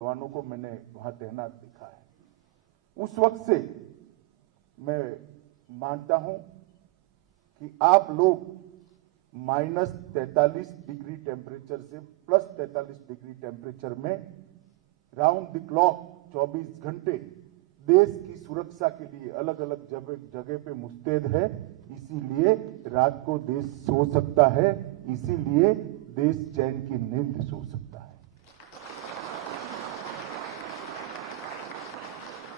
जवानों को मैंने वहां तैनात देखा है। उस वक्त से मैं मानता हूं कि आप लोग -43 डिग्री टेम्परेचर से +43 डिग्री टेम्परेचर में राउंड द क्लॉक 24 घंटे देश की सुरक्षा के लिए अलग अलग जगह पे मुस्तैद है। इसीलिए रात को देश सो सकता है, इसीलिए देश चैन की नींद सो सकता है।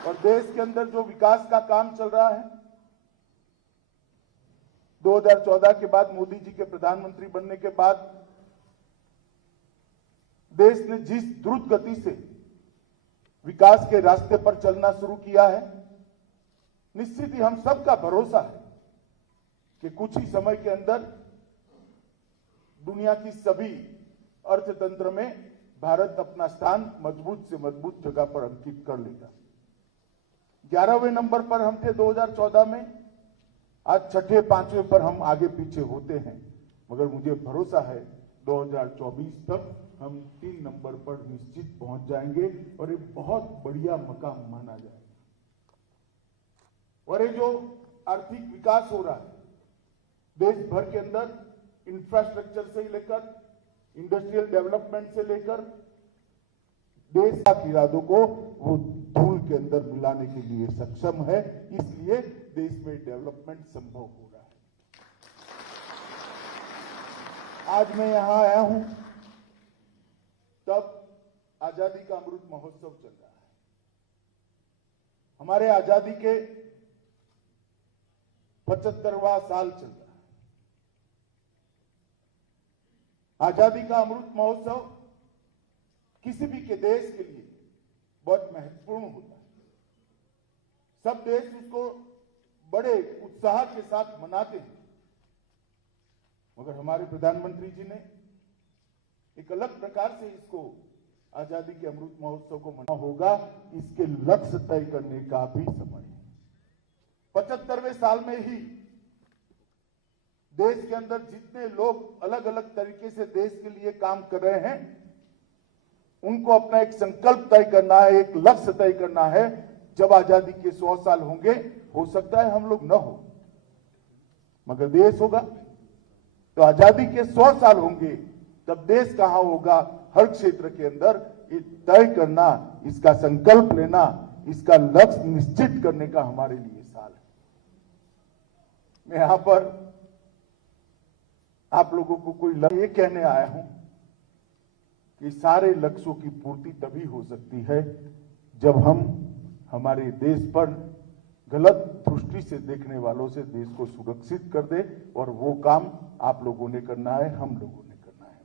और देश के अंदर जो विकास का काम चल रहा है, 2014 के बाद मोदी जी के प्रधानमंत्री बनने के बाद देश ने जिस द्रुत गति से विकास के रास्ते पर चलना शुरू किया है, निश्चित ही हम सबका भरोसा है कि कुछ ही समय के अंदर दुनिया की सभी अर्थतंत्र में भारत अपना स्थान मजबूत से मजबूत जगह पर अंकित कर लेगा। 11वें नंबर पर हम थे 2014 में, आज छठे 5वें पर हम आगे पीछे होते हैं, मगर मुझे भरोसा है 2024 तक हम 3 नंबर पर निश्चित पहुंच जाएंगे और एक बहुत बढ़िया मकाम माना जाएगा। और ये जो आर्थिक विकास हो रहा है देश भर के अंदर, इंफ्रास्ट्रक्चर से लेकर इंडस्ट्रियल डेवलपमेंट से लेकर देश के इरादों को वो धूल के अंदर मिलाने के लिए सक्षम है। इसलिए देश में डेवलपमेंट संभव हो रहा है। आज मैं यहां आया हूं तब आजादी का अमृत महोत्सव चल रहा है। हमारे आजादी के 75वां साल चल रहा है। आजादी का अमृत महोत्सव किसी भी के देश के लिए बहुत महत्वपूर्ण होता है। सब देश उसको बड़े उत्साह के साथ मनाते हैं, मगर हमारे प्रधानमंत्री जी ने एक अलग प्रकार से इसको आजादी के अमृत महोत्सव को मनाना होगा। इसके लक्ष्य तय करने का भी समय है। 75वें साल में ही देश के अंदर जितने लोग अलग अलग तरीके से देश के लिए काम कर रहे हैं, उनको अपना एक संकल्प तय करना है, एक लक्ष्य तय करना है। जब आजादी के 100 साल होंगे, हो सकता है हम लोग न हो, मगर देश होगा। तो आजादी के 100 साल होंगे, तब देश कहां होगा, हर क्षेत्र के अंदर ये तय करना, इसका संकल्प लेना, इसका लक्ष्य निश्चित करने का हमारे लिए साल है। मैं यहां पर आप लोगों को कोई ये कहने आया हूं कि सारे लक्ष्यों की पूर्ति तभी हो सकती है जब हम हमारे देश पर गलत दृष्टि से देखने वालों से देश को सुरक्षित कर दे, और वो काम आप लोगों ने करना है, हम लोगों ने करना है।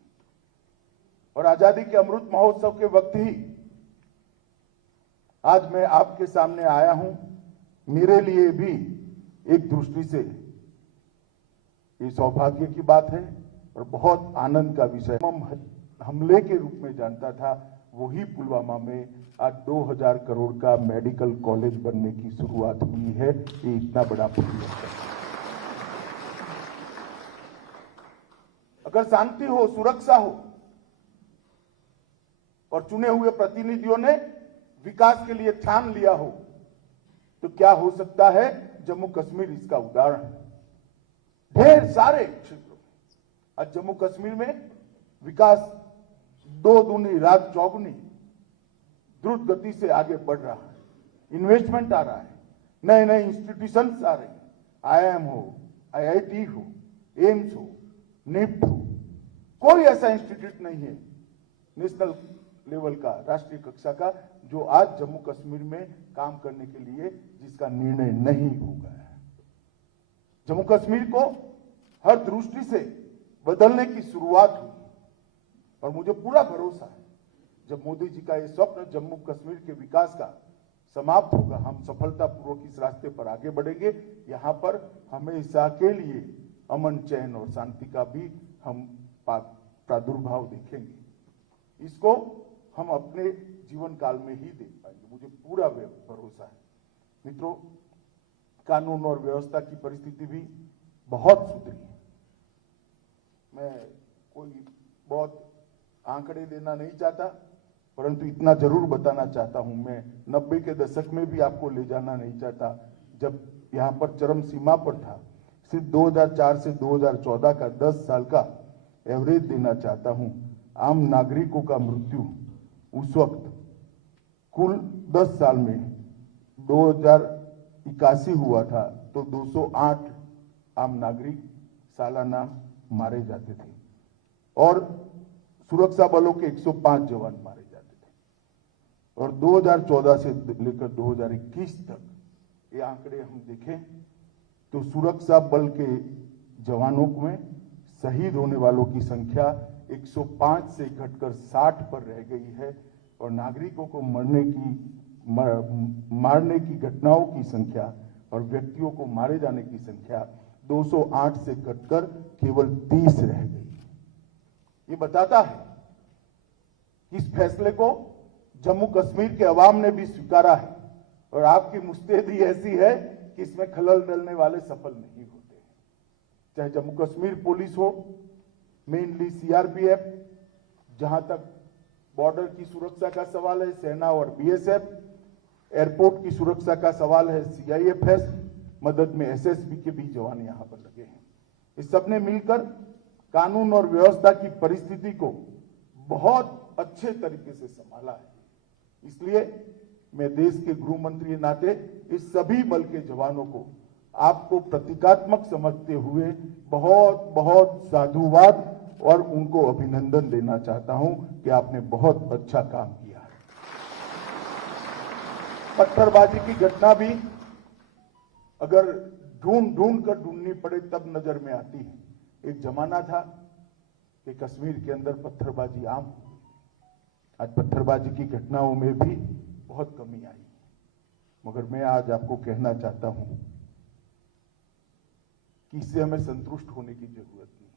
और आजादी के अमृत महोत्सव के वक्त ही आज मैं आपके सामने आया हूं। मेरे लिए भी एक दृष्टि से ये सौभाग्य की बात है और बहुत आनंद का विषय। हमले के रूप में जानता था, वही पुलवामा में आज 2000 करोड़ का मेडिकल कॉलेज बनने की शुरुआत हुई है। ये इतना बड़ा परिवर्तन। अगर शांति हो, सुरक्षा हो और चुने हुए प्रतिनिधियों ने विकास के लिए ठान लिया हो, तो क्या हो सकता है। जम्मू कश्मीर इसका उदाहरण है। ढेर सारे क्षेत्रों में आज जम्मू कश्मीर में विकास 2 दूनी रात चौगुनी द्रुत गति से आगे बढ़ रहा है। इन्वेस्टमेंट आ रहा है, नए नए इंस्टीट्यूशंस आ रहे हैं। IIM हो, IIT हो, एम्स हो, निफ्ट हो, कोई ऐसा इंस्टीट्यूट नहीं है नेशनल लेवल का, राष्ट्रीय कक्षा का, जो आज जम्मू कश्मीर में काम करने के लिए जिसका निर्णय नहीं हो गया है। जम्मू कश्मीर को हर दृष्टि से बदलने की शुरुआत हुई, और मुझे पूरा भरोसा है जब मोदी जी का ये स्वप्न जम्मू कश्मीर के विकास का समाप्त होगा, हम सफलतापूर्वक इस रास्ते पर आगे बढ़ेंगे। यहां पर हमेशा के लिए अमन, चैन और शांति का भी हम प्रादुर्भाव देखेंगे। इसको हम अपने जीवन काल में ही देख पाएंगे, मुझे पूरा भरोसा है। मित्रों, कानून और व्यवस्था की परिस्थिति भी बहुत सुधरी है। मैं कोई बहुत आंकड़े देना नहीं चाहता, परंतु इतना जरूर बताना चाहता हूं, मैं 90 के दशक में भी आपको ले जाना नहीं चाहता, जब यहां पर चरम सीमा पर था। सिर्फ 2004 से 2014 का 10 साल का एवरेज देना चाहता हूं। आम नागरिकों का मृत्यु उस वक्त कुल 10 साल में 2081 हुआ था, तो 208 आम नागरिक सालाना मारे जाते थे और सुरक्षा बलों के 105 जवान मारे जाते थे। और 2014 से लेकर 2021 तक ये आंकड़े हम देखें तो सुरक्षा बल के जवानों में शहीद होने वालों की संख्या 105 से घटकर 60 पर रह गई है और नागरिकों को मारने की घटनाओं की संख्या और व्यक्तियों को मारे जाने की संख्या 208 से घटकर केवल 30 रह गई। ये बताता है कि इस फैसले को जम्मू कश्मीर के अवाम ने भी स्वीकारा है और आपकी मुस्तैदी ऐसी है कि इसमें खलल डालने वाले सफल नहीं होते। चाहे जम्मू कश्मीर पुलिस हो, मेनली सीआरपीएफ, जहां तक बॉर्डर की सुरक्षा का सवाल है सेना और बीएसएफ, एयरपोर्ट की सुरक्षा का सवाल है सीआईएफएस, मदद में एसएसबी के भी जवान यहां पर लगे हैं। इस सबने मिलकर कानून और व्यवस्था की परिस्थिति को बहुत अच्छे तरीके से संभाला है। इसलिए मैं देश के गृह मंत्री नाते इस सभी बल के जवानों को आपको प्रतीकात्मक समझते हुए बहुत बहुत साधुवाद और उनको अभिनंदन देना चाहता हूं कि आपने बहुत अच्छा काम किया है। पत्थरबाजी की घटना भी अगर ढूंढ कर ढूंढनी पड़े तब नजर में आती है। एक जमाना था कि कश्मीर के अंदर पत्थरबाजी आम, आज पत्थरबाजी की घटनाओं में भी बहुत कमी आई, मगर मैं आज आपको कहना चाहता हूं कि इससे हमें संतुष्ट होने की जरूरत नहीं।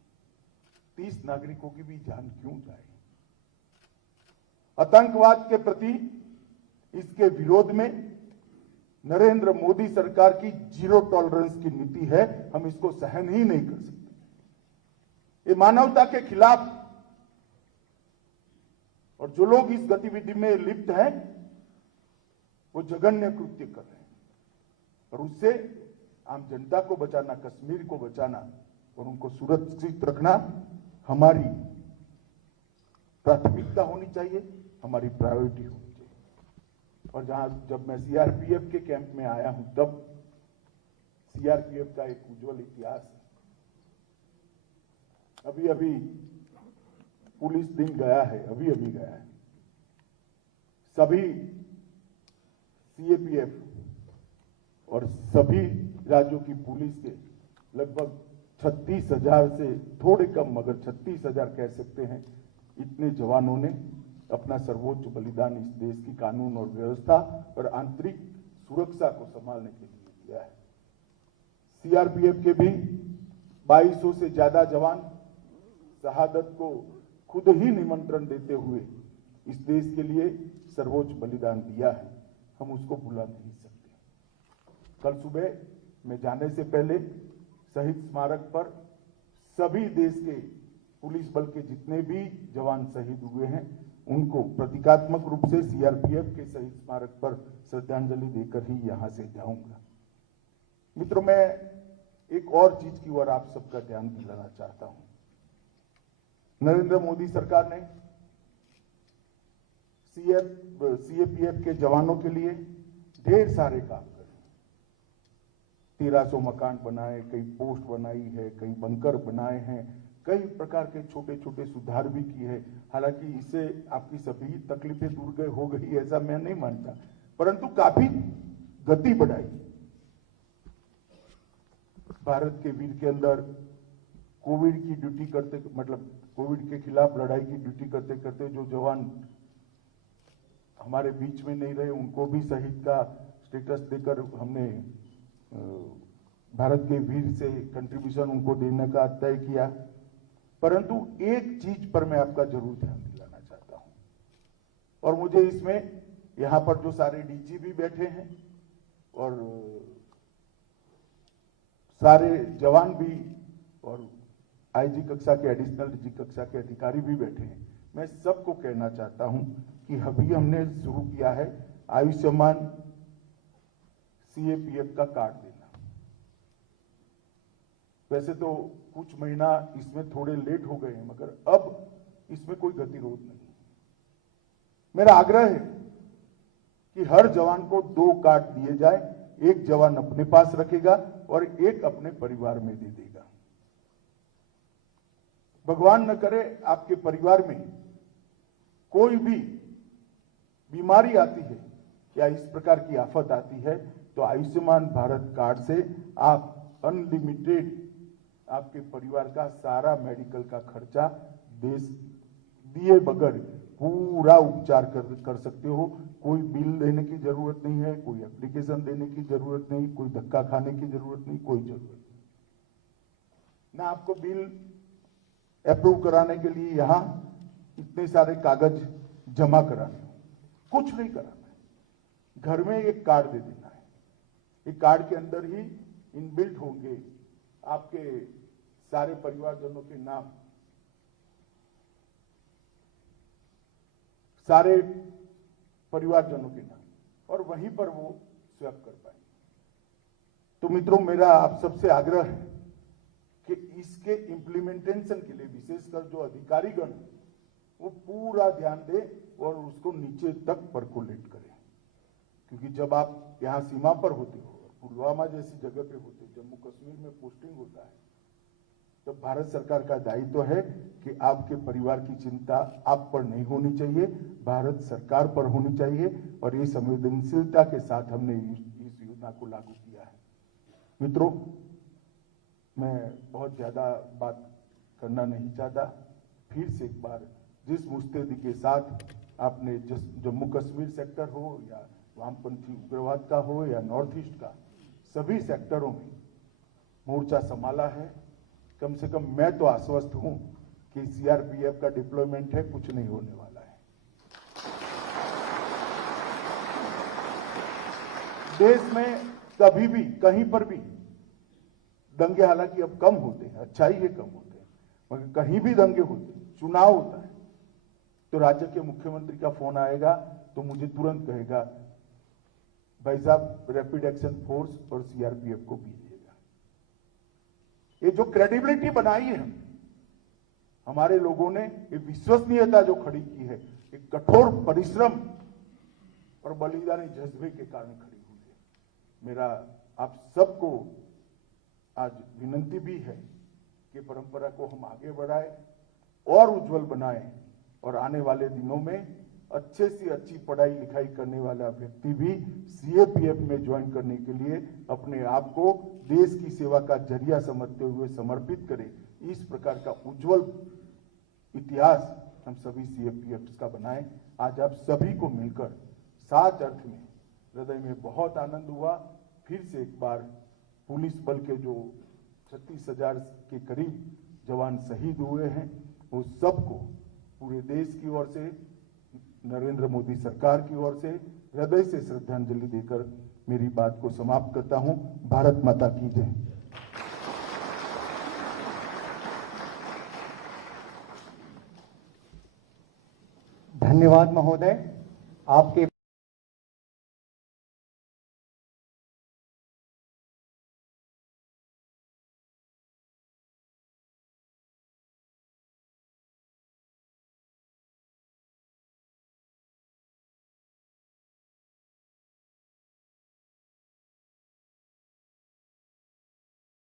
30 नागरिकों की भी जान क्यों जाए? आतंकवाद के प्रति इसके विरोध में नरेंद्र मोदी सरकार की जीरो टॉलरेंस की नीति है, हम इसको सहन ही नहीं कर सकते। ये मानवता के खिलाफ, और जो लोग इस गतिविधि में लिप्त हैं वो जघन्य कृत्य कर रहे हैं और उससे आम जनता को बचाना, कश्मीर को बचाना और उनको सुरक्षित रखना हमारी प्राथमिकता होनी चाहिए, हमारी प्रायोरिटी होनी चाहिए। और जब मैं सीआरपीएफ के कैंप में आया हूं तब सीआरपीएफ का एक उज्जवल इतिहास है। अभी अभी पुलिस दिन गया है, अभी अभी गया है। सभी सीएपीएफ और सभी राज्यों की पुलिस के लगभग 36,000 से थोड़े कम, मगर 36,000 कह सकते हैं, इतने जवानों ने अपना सर्वोच्च बलिदान इस देश की कानून और व्यवस्था और आंतरिक सुरक्षा को संभालने के लिए दिया है। सीआरपीएफ के भी 2200 से ज्यादा जवान शहादत को खुद ही निमंत्रण देते हुए इस देश के लिए सर्वोच्च बलिदान दिया है, हम उसको भुला नहीं सकते। कल सुबह मैं जाने से पहले शहीद स्मारक पर सभी देश के पुलिस बल के जितने भी जवान शहीद हुए हैं उनको प्रतीकात्मक रूप से सीआरपीएफ के शहीद स्मारक पर श्रद्धांजलि देकर ही यहां से जाऊंगा। मित्रों, मैं एक और चीज की ओर आप सबका ध्यान दिलाना चाहता हूं। नरेंद्र मोदी सरकार ने सीएपीएफ के जवानों के लिए ढेर सारे काम करे। 1300 मकान बनाए, कई पोस्ट बनाई है, कई बंकर बनाए हैं, कई प्रकार के छोटे छोटे सुधार भी किए हैं। हालांकि इससे आपकी सभी तकलीफें दूर हो गई ऐसा मैं नहीं मानता, परंतु काफी गति बढ़ाई। भारत के वीर के अंदर कोविड की ड्यूटी करते, मतलब कोविड के खिलाफ लड़ाई की ड्यूटी करते करते जो जवान हमारे बीच में नहीं रहे उनको भी शहीद का स्टेटस देकर हमने भारत के वीर से कंट्रीब्यूशन उनको देने का तय किया। परंतु एक चीज पर मैं आपका जरूर ध्यान दिलाना चाहता हूं, और मुझे इसमें यहां पर जो सारे डीजी भी बैठे हैं और सारे जवान भी और आईजी कक्षा के, एडिशनल डीजी कक्षा के अधिकारी भी बैठे हैं, मैं सबको कहना चाहता हूं कि अभी हमने शुरू किया है आयुष्मान सीएपीएफ का कार्ड देना। वैसे तो कुछ महीना इसमें थोड़े लेट हो गए हैं, मगर अब इसमें कोई गतिरोध नहीं। मेरा आग्रह है कि हर जवान को 2 कार्ड दिए जाए, एक जवान अपने पास रखेगा और एक अपने परिवार में दे देगा। भगवान न करे आपके परिवार में कोई भी बीमारी आती है या इस प्रकार की आफत आती है, तो आयुष्मान भारत कार्ड से आप अनलिमिटेड आपके परिवार का सारा मेडिकल का खर्चा दिए बगैर पूरा उपचार कर सकते हो। कोई बिल देने की जरूरत नहीं है, कोई एप्लीकेशन देने की जरूरत नहीं, कोई धक्का खाने की जरूरत नहीं, कोई जरूरत नहीं। ना आपको बिल अप्रूव कराने के लिए यहां इतने सारे कागज जमा कराने, कुछ नहीं कराना है। घर में एक कार्ड दे देना है। एक कार्ड के अंदर ही इनबिल्ट होंगे आपके सारे परिवारजनों के नाम, सारे परिवारजनों के नाम, और वहीं पर वो स्वैप कर पाएंगे। तो मित्रों, मेरा आप सबसे आग्रह है कि इसके इम्प्लीमेंटेशन के लिए विशेषकर जो अधिकारीगण वो पूरा ध्यान दे और उसको नीचे तक परकोलेट करें। क्योंकि जब आप यहाँ सीमा पर होते हो, पुलवामा जैसी जगह पे होते हो, जम्मू कश्मीर में पोस्टिंग होता है, तो भारत सरकार का दायित्व है कि आपके परिवार की चिंता आप पर नहीं होनी चाहिए, भारत सरकार पर होनी चाहिए। और ये संवेदनशीलता के साथ हमने इस योजना को लागू किया है। मित्रों, मैं बहुत ज्यादा बात करना नहीं चाहता। फिर से एक बार जिस मुस्तैदी के साथ आपने जम्मू कश्मीर सेक्टर हो या वामपंथी उग्रवाद का हो या नॉर्थ ईस्ट का, सभी सेक्टरों में मोर्चा संभाला है, कम से कम मैं तो आश्वस्त हूं कि सीआरपीएफ का डिप्लॉयमेंट है, कुछ नहीं होने वाला है। देश में कभी भी कहीं पर भी दंगे हालांकि अब कम होते हैं, अच्छाई है कम होते हैं, मगर कहीं भी दंगे होते हैं, चुनाव होता है, तो राज्य के मुख्यमंत्री का फोन आएगा तो मुझे तुरंत कहेगा, भाई साहब रैपिड एक्शन फोर्स और सीआरपीएफ को भेजिएगा। ये जो क्रेडिबिलिटी बनाई है हमारे लोगों ने, ये विश्वसनीयता जो खड़ी की है, एक कठोर परिश्रम और बलिदानी जज्बे के कारण खड़ी हुई है। मेरा आप सबको आज विनंती भी है कि परंपरा को हम आगे बढ़ाएं और उज्जवल बनाएं, और आने वाले दिनों में अच्छे से अच्छी पढ़ाई लिखाई करने वाला व्यक्ति भी सीएपीएफ में ज्वाइन करने के लिए अपने आप को देश की सेवा का जरिया समझते हुए समर्पित करे। इस प्रकार का उज्जवल इतिहास हम सभी सीएपीएफ का बनाएं। आज आप सभी को मिलकर साच अर्थ में हृदय में बहुत आनंद हुआ। फिर से एक बार पुलिस बल के जो 36,000 के करीब जवान शहीद हुए हैं, वो सबको पूरे देश की ओर से, नरेंद्र मोदी सरकार की ओर से हृदय से श्रद्धांजलि देकर मेरी बात को समाप्त करता हूं। भारत माता की जय। धन्यवाद महोदय। आपके